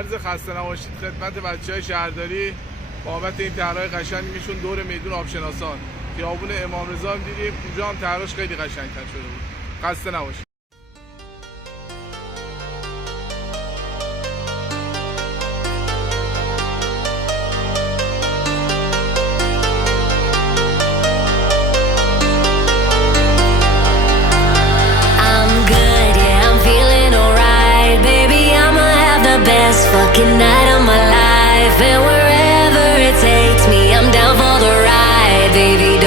عرض خسته نباشید خدمت بچه‌های شهرداری بابت این طرح‌های قشنگشون دور میدون آبشناسان. خیابون امام رضا هم دیدیم، اونجا هم طرحش خیلی قشنگ‌تر شده بود. خسته نباشید. Best fucking night of my life, and wherever it takes me, I'm down for the ride, baby.